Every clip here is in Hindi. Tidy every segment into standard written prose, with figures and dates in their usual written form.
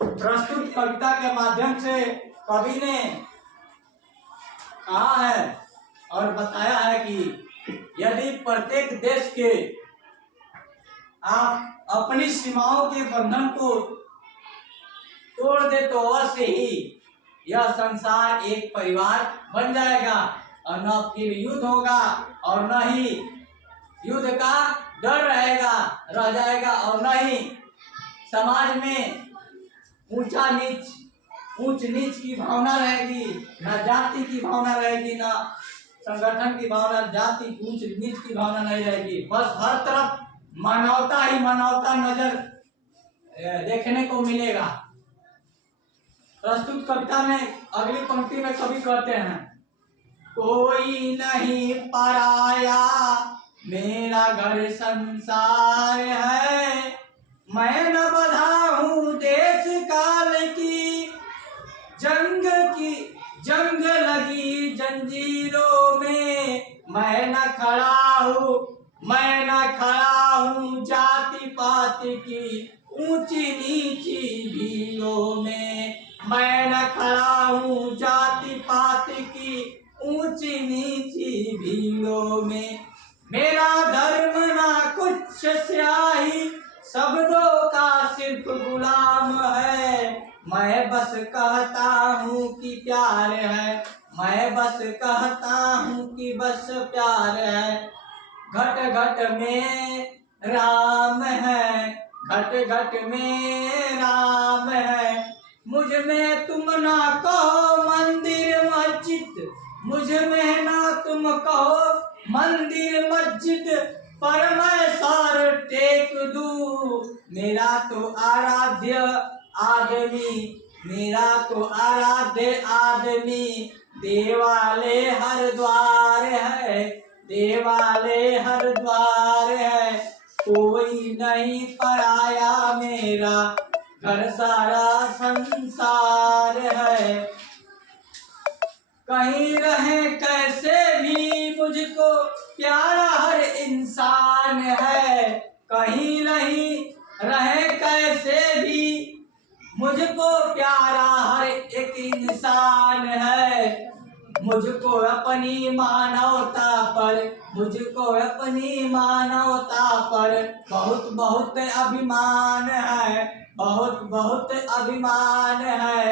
प्रस्तुत कविता के माध्यम से कवि ने कहा है और बताया है कि यदि प्रत्येक देश के आप अपनी सीमाओं के बंधन को तोड़ दे तो अवश्य ही यह संसार एक परिवार बन जाएगा और न फिर युद्ध होगा और न ही युद्ध का डर रह जाएगा और न ही समाज में ऊंच नीच की भावना रहेगी, न जाति की भावना रहेगी, न संगठन की भावना, जाति ऊंच नीच की भावना नहीं रहेगी। बस हर तरफ मानवता ही मानवता नजर देखने को मिलेगा। प्रस्तुत कविता में अगली पंक्ति में कवि कहते हैं, कोई नहीं पराया मेरा घर संसार है, मैं न बधा हूँ देश काल की जंग लगी जंजीरों में, मैं न खड़ा हूँ जाति पाति की ऊंची नीची भीड़ों में, मैं न खड़ा हूँ जाति पाति की ऊंची नीची भीड़ों में, मेरा धर्म ना कुछ स्याही शब्दों का सिर्फ गुलाम है, मैं बस कहता हूँ कि प्यार है, मैं बस कहता हूँ कि बस प्यार है, घट घट में राम है, घट घट में राम है, मुझ में तुम ना कहो मंदिर मस्जिद, मुझ में ना तुम कहो मंदिर मस्जिद, पर मैं सर टेक दूं, मेरा तो आराध्य आदमी देवाले हर द्वार है, देवाले हर द्वार है, कोई नहीं पराया मेरा घर सारा संसार है, कहीं रहे कैसे भी मुझको प्यारा हर इंसान है, कहीं नहीं रहे कैसे भी मुझको प्यारा हर एक इंसान है, मुझको अपनी मानवता पर बहुत बहुत अभिमान है, बहुत बहुत अभिमान है,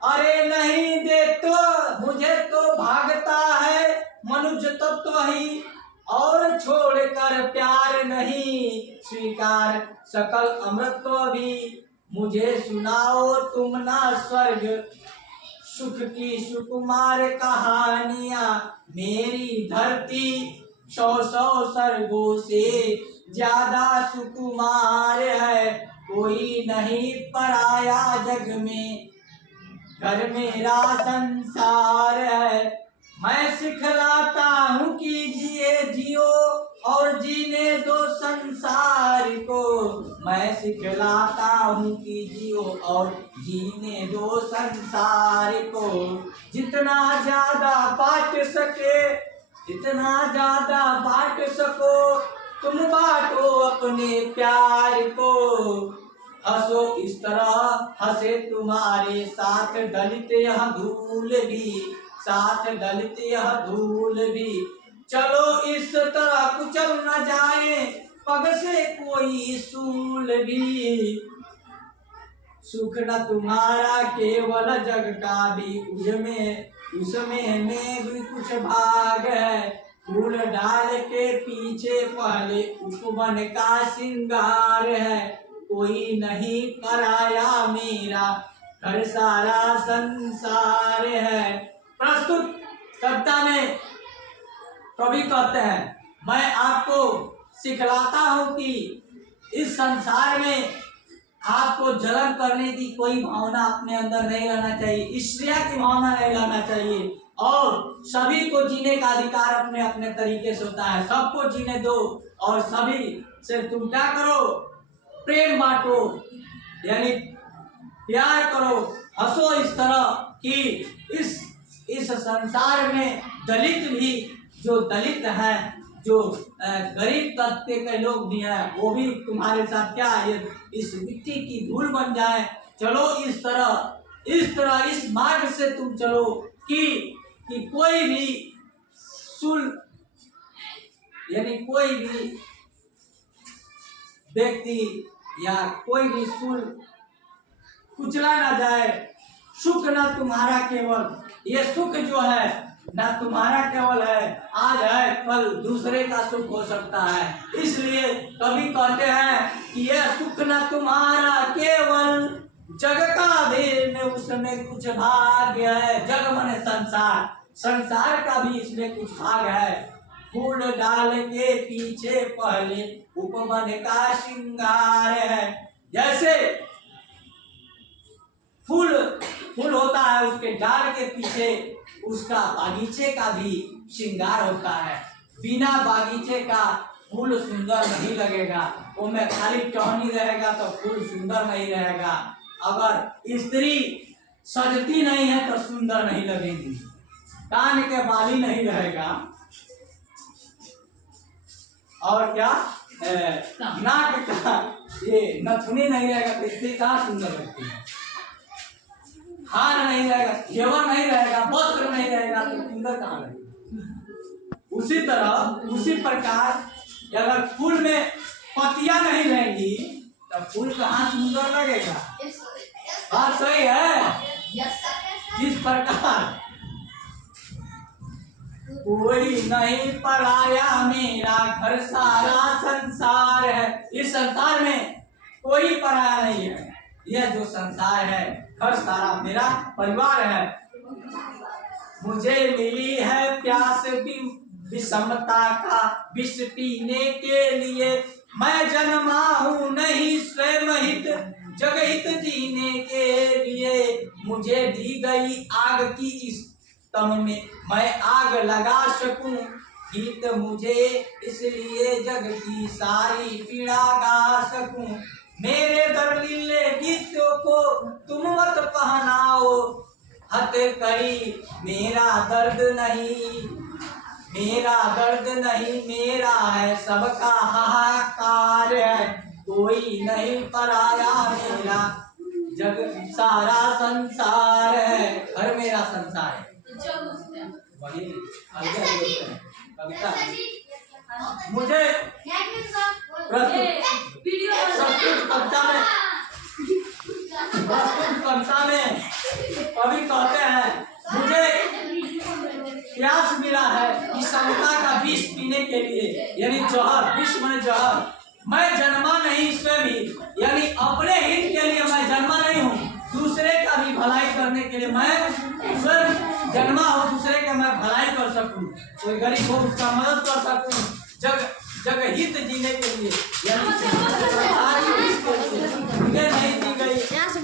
अरे नहीं दे तो मुझे तो भागता है मनुष्य तत्व ही, और छोड़कर प्यार नहीं स्वीकार सकल अमृतत्व भी, मुझे सुनाओ तुम ना स्वर्ग सुख की सुकुमार कहानियां, मेरी धरती 100 स्वर्गों से ज्यादा सुकुमार है, कोई नहीं पराया जग में घर मेरा संसार है, मैं सिखलाता हूँ कि जियो और जीने दो संसार को, मैं सिखलाता हूँ कि जियो और जीने दो संसार को, जितना ज्यादा बांट सको तुम बांटो अपने प्यार को, हंसो इस तरह हंसे तुम्हारे साथ दलित यह धूल भी, चलो इस तरह कुचल न जाए पग से कोई सूल भी, सुख न तुम्हारा केवल जग का भी उसमें भी कुछ भाग है, फूल डाल के पीछे पहले उपवन का श्रृंगार है, कोई नहीं पराया मेरा घर सारा संसार है। प्रस्तुत कविता में कवि कहते हैं, मैं आपको सिखलाता हूँ कि इस संसार में आपको जलन करने की कोई भावना अपने अंदर नहीं रहना चाहिए, ईर्ष्या की भावना नहीं रहना चाहिए, और सभी को जीने का अधिकार अपने अपने तरीके से होता है, सबको जीने दो और सभी से तुम क्या करो, प्रेम बांटो, यानी प्यार करो, हंसो इस तरह कि इस संसार में दलित भी, जो दलित हैं, जो गरीब तबके के लोग भी हैं, वो भी तुम्हारे साथ क्या इस मिट्टी की धूल बन जाए, चलो इस तरह इस मार्ग से तुम चलो कि कोई भी यानी कोई भी व्यक्ति या कोई भी कुचला ना जाए। सुख ना तुम्हारा केवल, ये सुख जो है ना तुम्हारा केवल है, आज है कल दूसरे का सुख हो सकता है। इसलिए कवि कहते हैं कि यह सुख ना तुम्हारा केवल, जग का भेद में उसमें कुछ भाग्य है। जग माने संसार का भी इसमें कुछ भाग है। फूल डाल के पीछे पहले उपवन का श्रृंगार है। जैसे फूल होता है, उसके डाल के पीछे उसका बागीचे का भी श्रृंगार होता है। बिना बागीचे का फूल सुंदर नहीं लगेगा, वो में खाली टहनी रहेगा तो फूल सुंदर नहीं रहेगा। अगर स्त्री सजती नहीं है तो सुंदर नहीं लगेगी। कान के बाली नहीं रहेगा और क्या नाक का ये नथुनी नहीं रहेगा तो स्त्री कहाँ सुंदर लगती है। हार नहीं रहेगा, जेवर नहीं रहेगा, वस्त्र नहीं रहेगा तो सुंदर कहाँ लगेगा। उसी तरह उसी प्रकार अगर फूल में पत्तियां नहीं रहेंगी तो फूल कहाँ सुंदर लगेगा। बात सही है। जिस प्रकार कोई नहीं पराया मेरा घर सारा संसार है, इस संसार में कोई पराया नहीं है। यह जो संसार है घर सारा मेरा परिवार है। मुझे मिली है प्यास की विषमता का विष पीने के लिए, मैं जन्मा हूँ नहीं स्वयं हित जगहित जीने के लिए। मुझे दी गई आग की इस तम में मैं आग लगा सकूं, हित मुझे इसलिए जग की सारी पीड़ा गा सकूं। मेरे दर्दीले गीतों को तुम मत पहनाओ, हथकड़ी मेरा दर्द नहीं, मेरा है सबका हाहाकार है। कोई नहीं पराया मेरा जग सारा संसार है, घर मेरा संसार है। वही कविता मुझे कविता में कवि कहते हैं मुझे प्यास मिला है विषमता का विष पीने के लिए, यानी जहर, विष माने जहर। मैं जन्मा नहीं स्वयं ही, यानी अपने हित के लिए मैं जन्मा नहीं हूँ, दूसरे का भी भलाई करने के लिए मैं स्वयं जन्मा हो, दूसरे का मैं भलाई कर सकूं, कोई गरीब हो उसका मदद कर सकूं, जग हित जीने के लिए।